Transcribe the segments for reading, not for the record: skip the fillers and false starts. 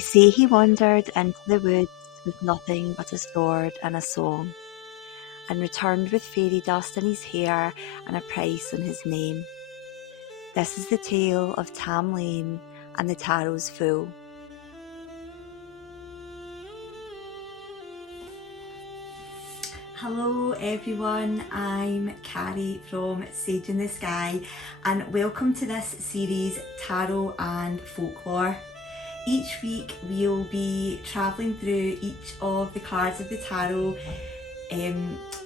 say he wandered into the woods with nothing but a sword and a song, and returned with fairy dust in his hair and a price on his name. This is the tale of Tamlane and the Tarot's Fool. Hello everyone, I'm Carrie from Sage in the Sky, and welcome to this series Tarot and Folklore. Each week we'll be travelling through each of the cards of the tarot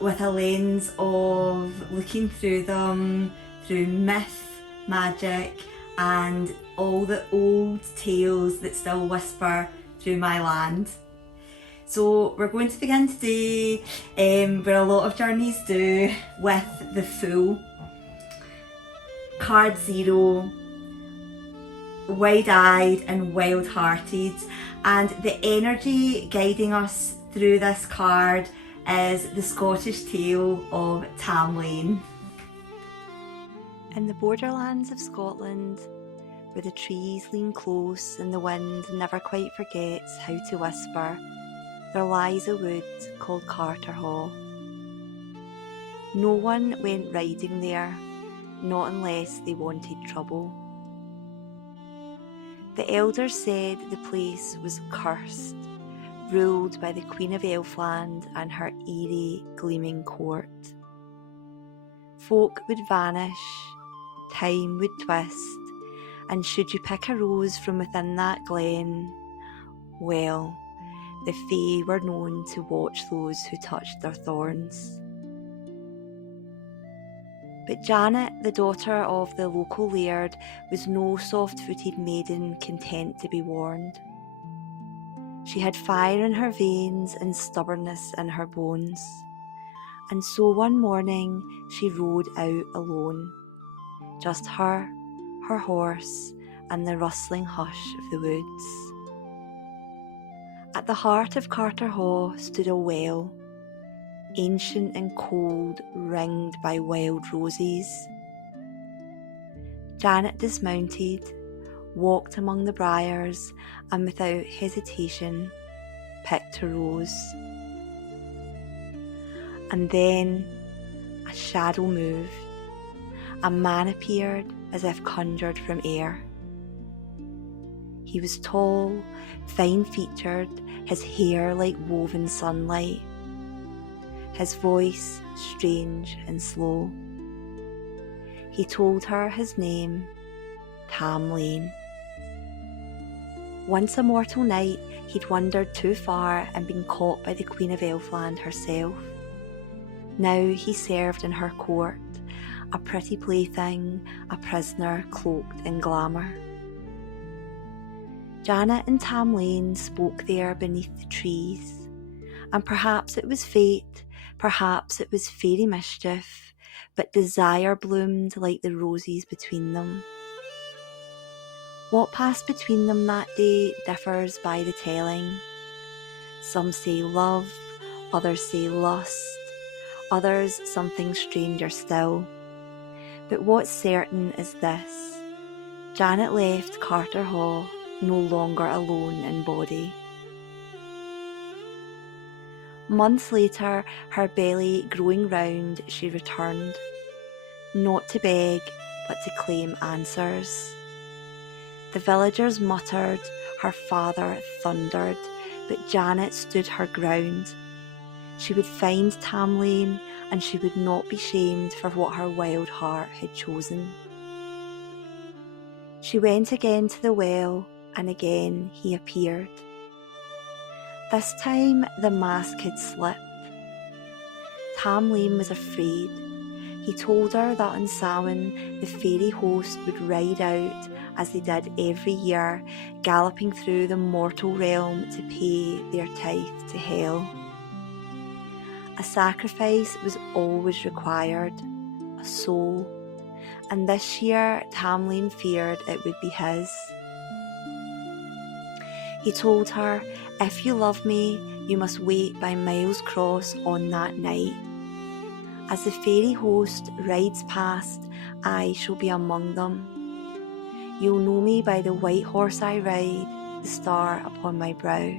with a lens of looking through them through myth, magic and all the old tales that still whisper through my land. So we're going to begin today where a lot of journeys do, with the Fool. Card 0, wide-eyed and wild-hearted, and the energy guiding us through this card is the Scottish tale of Tamlane. In the borderlands of Scotland, where the trees lean close and the wind never quite forgets how to whisper, there lies a wood called Carterhaugh. No one went riding there, not unless they wanted trouble. The elders said the place was cursed, ruled by the Queen of Elfland and her eerie, gleaming court. Folk would vanish, time would twist, and should you pick a rose from within that glen, well, the Fae were known to watch those who touched their thorns. But Janet, the daughter of the local laird, was no soft-footed maiden content to be warned. She had fire in her veins and stubbornness in her bones, and so one morning she rode out alone, just her horse, and the rustling hush of the woods. At the heart of Carterhaugh stood a well, ancient and cold, ringed by wild roses. Janet dismounted, walked among the briars, and without hesitation picked a rose. And then a shadow moved. A man appeared as if conjured from air. He was tall, fine-featured, his hair like woven sunlight, his voice strange and slow. He told her his name, Tamlane. Once a mortal knight, he'd wandered too far and been caught by the Queen of Elfland herself. Now he served in her court, a pretty plaything, a prisoner cloaked in glamour. Janet and Tamlane spoke there beneath the trees, and perhaps it was fate, perhaps it was fairy mischief, but desire bloomed like the roses between them. What passed between them that day differs by the telling. Some say love, others say lust, others something stranger still. But what's certain is this: Janet left Carterhaugh no longer alone in body. Months later, her belly growing round, she returned, not to beg, but to claim answers. The villagers muttered, her father thundered, but Janet stood her ground. She would find Tamlane, and she would not be shamed for what her wild heart had chosen. She went again to the well, and again he appeared. This time the mask had slipped. Tamlane was afraid. He told her that on Samhain the fairy host would ride out, as they did every year, galloping through the mortal realm to pay their tithe to hell. A sacrifice was always required, a soul, and this year Tamlane feared it would be his. He told her, "If you love me, you must wait by Miles Cross on that night. As the fairy host rides past, I shall be among them. You'll know me by the white horse I ride, the star upon my brow.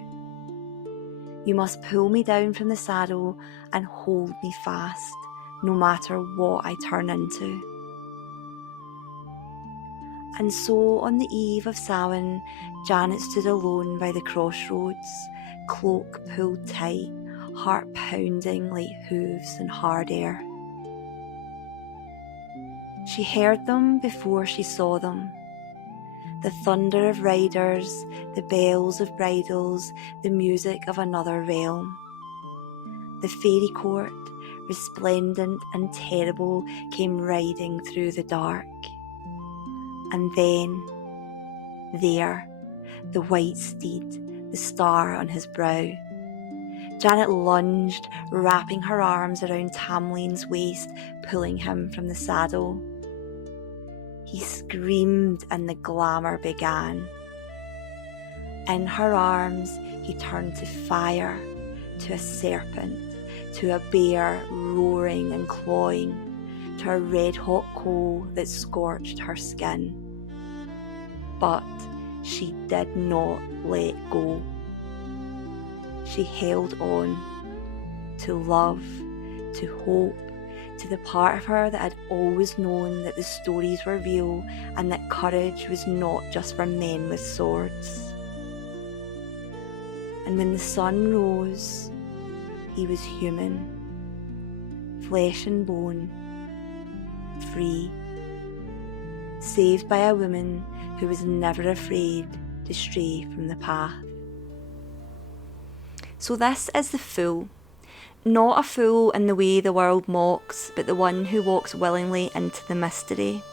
You must pull me down from the saddle and hold me fast, no matter what I turn into. And so on the eve of Samhain, Janet stood alone by the crossroads, cloak pulled tight, heart pounding like hooves in hard air. She heard them before she saw them. The thunder of riders, the bells of bridals, the music of another realm. The fairy court, resplendent and terrible, came riding through the dark. And then, there, the white steed, the star on his brow. Janet lunged, wrapping her arms around Tamlane's waist, pulling him from the saddle. He screamed and the glamour began. In her arms, he turned to fire, to a serpent, to a bear roaring and clawing, to a red-hot coal that scorched her skin. But she did not let go. She held on to love, to hope, to the part of her that had always known that the stories were real and that courage was not just for men with swords. And when the sun rose, he was human, flesh and bone, free, saved by a woman who was never afraid to stray from the path. So this is the fool. Not a fool in the way the world mocks, but the one who walks willingly into the mystery.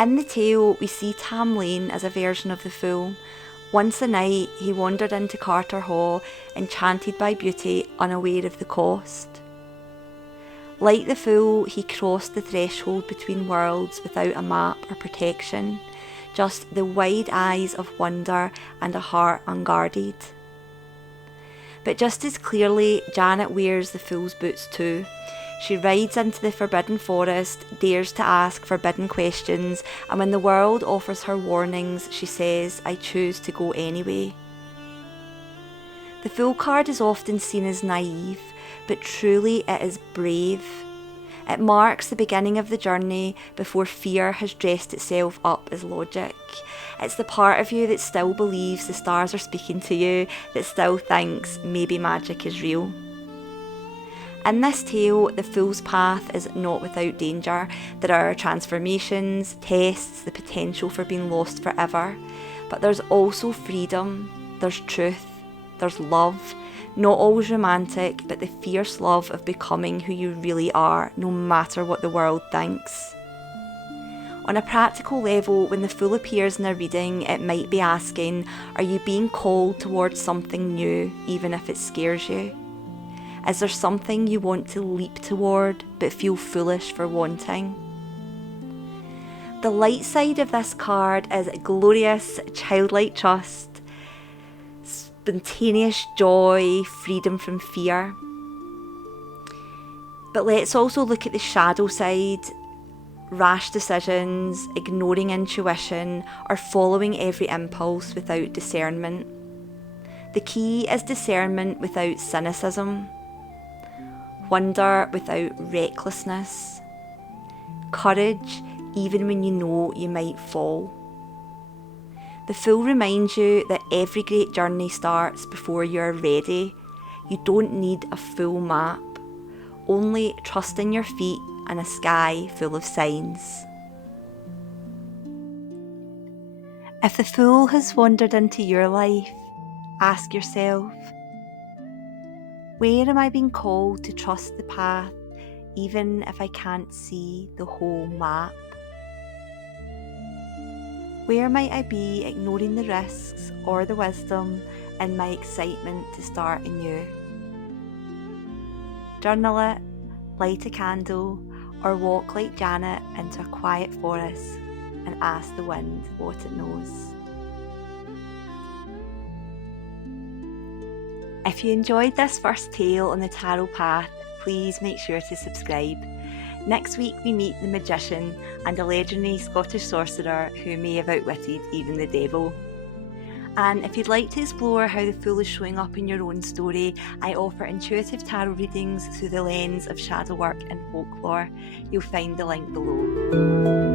In the tale, we see Tamlane as a version of the fool. Once a night, he wandered into Carter Hall, enchanted by beauty, unaware of the cost. Like the fool, he crossed the threshold between worlds without a map or protection, just the wide eyes of wonder and a heart unguarded. But just as clearly, Janet wears the fool's boots too. She rides into the forbidden forest, dares to ask forbidden questions, and when the world offers her warnings, she says, "I choose to go anyway." The Fool card is often seen as naive, but truly it is brave. It marks the beginning of the journey before fear has dressed itself up as logic. It's the part of you that still believes the stars are speaking to you, that still thinks maybe magic is real. In this tale, the Fool's path is not without danger. There are transformations, tests, the potential for being lost forever. But there's also freedom, there's truth, there's love. Not always romantic, but the fierce love of becoming who you really are, no matter what the world thinks. On a practical level, when the Fool appears in a reading, it might be asking, are you being called towards something new, even if it scares you? Is there something you want to leap toward, but feel foolish for wanting? The light side of this card is glorious, childlike trust, spontaneous joy, freedom from fear. But let's also look at the shadow side. Rash decisions, ignoring intuition, or following every impulse without discernment. The key is discernment without cynicism, wonder without recklessness, courage even when you know you might fall. The Fool reminds you that every great journey starts before you're ready. You don't need a full map, only trust in your feet and a sky full of signs. If the Fool has wandered into your life, ask yourself, where am I being called to trust the path, even if I can't see the whole map? Where might I be ignoring the risks or the wisdom in my excitement to start anew? Journal it, light a candle, or walk like Janet into a quiet forest and ask the wind what it knows. If you enjoyed this first tale on the tarot path, please make sure to subscribe. Next week we meet the magician and a legendary Scottish sorcerer who may have outwitted even the devil. And if you'd like to explore how the Fool is showing up in your own story, I offer intuitive tarot readings through the lens of shadow work and folklore. You'll find the link below.